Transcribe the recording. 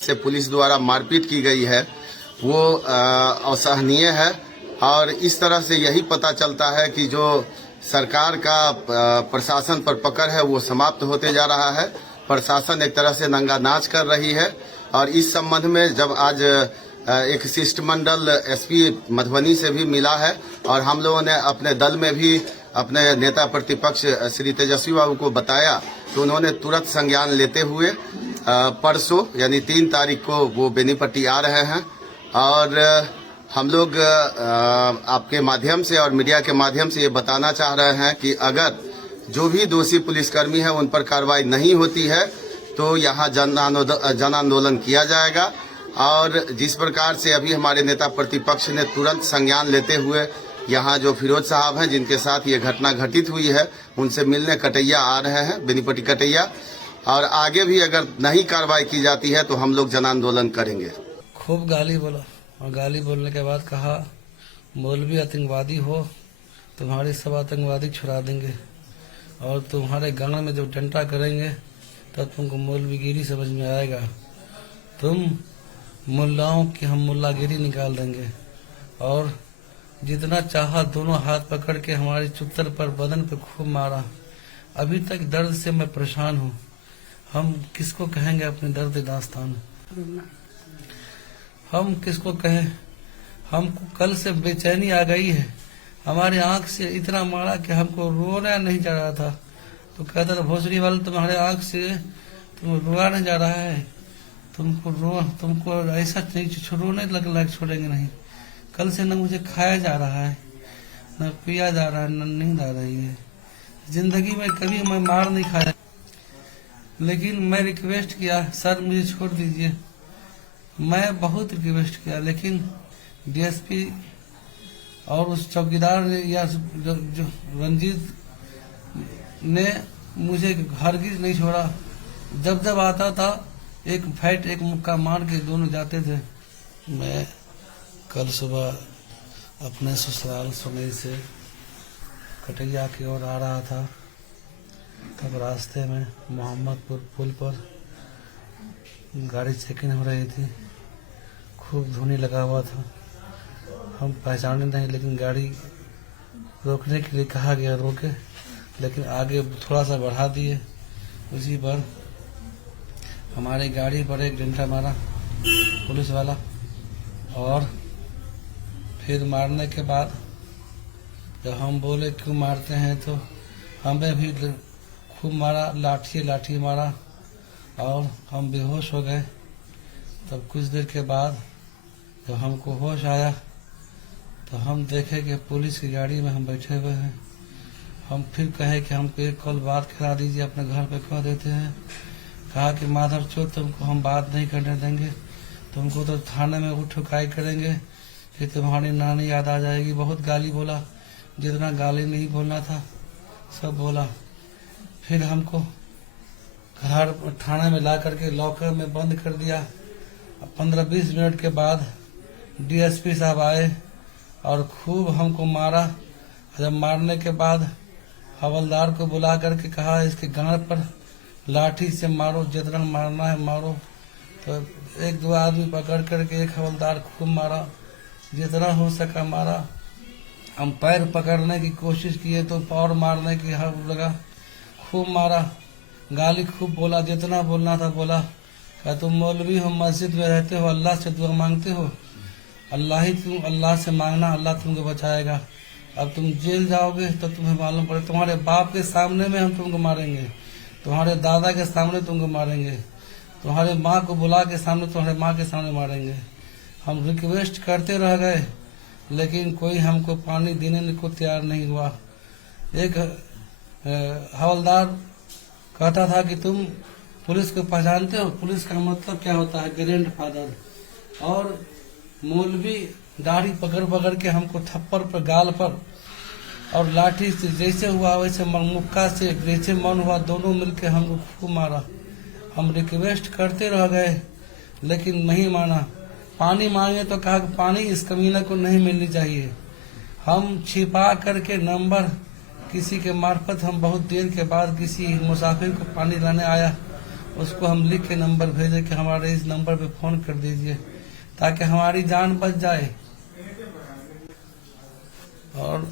से पुलिस द्वारा मारपीट की गई है वो असहनीय है। और इस तरह से यही पता चलता है कि जो सरकार का प्रशासन पर पकड़ है वो समाप्त होते जा रहा है। प्रशासन एक तरह से नंगा नाच कर रही है। और इस संबंध में जब आज एक शिष्टमंडल एसपी मधुबनी से भी मिला है और हम लोगों ने अपने दल में भी अपने नेता प्रतिपक्ष श्री तेजस्वी बाबू को बताया तो उन्होंने तुरंत संज्ञान लेते हुए परसों यानी 3 तारीख को वो बेनीपट्टी आ रहे हैं। और हम लोग आपके माध्यम से और मीडिया के माध्यम से ये बताना चाह रहे हैं कि अगर जो भी दोषी पुलिसकर्मी है उन पर कार्रवाई नहीं होती है तो यहाँ जन आंदोलन किया जाएगा। और जिस प्रकार से अभी हमारे नेता प्रतिपक्ष ने तुरंत संज्ञान लेते हुए यहाँ जो फिरोज साहब हैं जिनके साथ ये घटना घटित हुई है उनसे मिलने कटैया आ रहे हैं, बेनीपट्टी कटैया। और आगे भी अगर नहीं कार्रवाई की जाती है तो हम लोग जन आंदोलन करेंगे। खूब गाली बोला और गाली बोलने के बाद कहा मौलवी आतंकवादी हो, तुम्हारी सब आतंकवादी छुड़ा देंगे और तुम्हारे गांव में जब डंडा करेंगे तब तुमको मौलवीगिरी समझ में आएगा। तुम मुल्लाओं की हम मुल्लागिरी निकाल देंगे। और जितना चाहा दोनों हाथ पकड़ के हमारी चुत्तर पर बदन पे खूब मारा। अभी तक दर्द से मैं परेशान हूँ। हम किसको कहेंगे अपने दर्द दास्तान, हम किसको कहें। हमको कल से बेचैनी आ गई है। हमारे आंख से इतना मारा कि हमको रोना नहीं जा रहा था। तो कहता था भोसड़ी वाले तुम्हारे आंख से तुम रोआ नहीं जा रहा है, तुमको ऐसा नहीं रोने लग छोड़ेंगे नहीं। कल से न मुझे खाया जा रहा है, न पिया जा रहा है, न नींद आ रही है। जिंदगी में कभी मैं मार नहीं खाया, लेकिन मैं रिक्वेस्ट किया सर मुझे छोड़ दीजिए। मैं बहुत रिक्वेस्ट किया लेकिन डीएसपी और उस चौकीदार ने या जो रंजीत ने मुझे हरगिज नहीं छोड़ा। जब जब आता था एक फैट एक मुक्का मार के दोनों जाते थे। मैं कल सुबह अपने ससुराल सुनई से कटैया की ओर आ रहा था, तब रास्ते में मोहम्मदपुर पुल पर गाड़ी चेकिंग हो रही थी। खूब धुनी लगा हुआ था, हम पहचाने नहीं, लेकिन गाड़ी रोकने के लिए कहा गया रोके, लेकिन आगे थोड़ा सा बढ़ा दिए। उसी पर हमारी गाड़ी पर एक डंडा मारा पुलिस वाला। और फिर मारने के बाद जब हम बोले क्यों मारते हैं तो हमें भी खूब मारा, लाठी मारा और हम बेहोश हो गए। तब कुछ देर के बाद जब हमको होश आया तो हम देखे कि पुलिस की गाड़ी में हम बैठे हुए हैं। हम फिर कहे कि हमको एक कॉल बात करा दीजिए, अपने घर पे कह देते हैं। कहा कि माधव चोर तुमको हम बात नहीं करने देंगे, तुमको तो थाने में उठुकाई करेंगे कि तुम्हारी नानी याद आ जाएगी। बहुत गाली बोला, जितना गाली नहीं बोलना था सब बोला। फिर हमको घर थाने में ला करके लॉकर में बंद कर दिया। 15-20 मिनट के बाद डीएसपी साहब आए और खूब हमको मारा। जब मारने के बाद हवलदार को बुला करके कहा इसके गांड पर लाठी से मारो, जितना मारना है मारो। तो 1-2 आदमी पकड़ करके एक हवलदार खूब मारा, जितना हो सका मारा। हम पैर पकड़ने की कोशिश किए तो पैर मारने की हक लगा, खूब मारा। गाली खूब बोला, जितना बोलना था बोला। क्या तुम मौलवी हो, मस्जिद में रहते हो, अल्लाह से दुआ मांगते हो, अल्लाह से मांगना, अल्लाह तुमको बचाएगा। अब तुम जेल जाओगे तो तुम्हें मालूम पड़े, तुम्हारे बाप के सामने में हम तुमको मारेंगे, तुम्हारे दादा के सामने तुमको मारेंगे, तुम्हारे माँ को बुला के सामने तुम्हारे माँ के सामने मारेंगे। हम रिक्वेस्ट करते रह गए लेकिन कोई हमको पानी देने को तैयार नहीं हुआ। एक हवलदार कहता था कि तुम पुलिस को पहचानते हो, पुलिस का मतलब क्या होता है, ग्रैंड फादर। और मौलवी दाढ़ी पकड़ पकड़ के हमको थप्पड़ पर, गाल पर और लाठी से जैसे हुआ वैसे मुक्का से जैसे मन हुआ दोनों मिलके हमको खूब मारा। हम रिक्वेस्ट करते रह गए लेकिन नहीं माना। पानी मांगे तो कहा कि पानी इस कमीने को नहीं मिलनी चाहिए। हम छिपा करके नंबर किसी के मार्फत हम बहुत देर के बाद किसी मुसाफिर को पानी लाने आया उसको हम लिख के नंबर भेजे कि हमारे इस नंबर पे फोन कर दीजिए ताकि हमारी जान बच जाए। और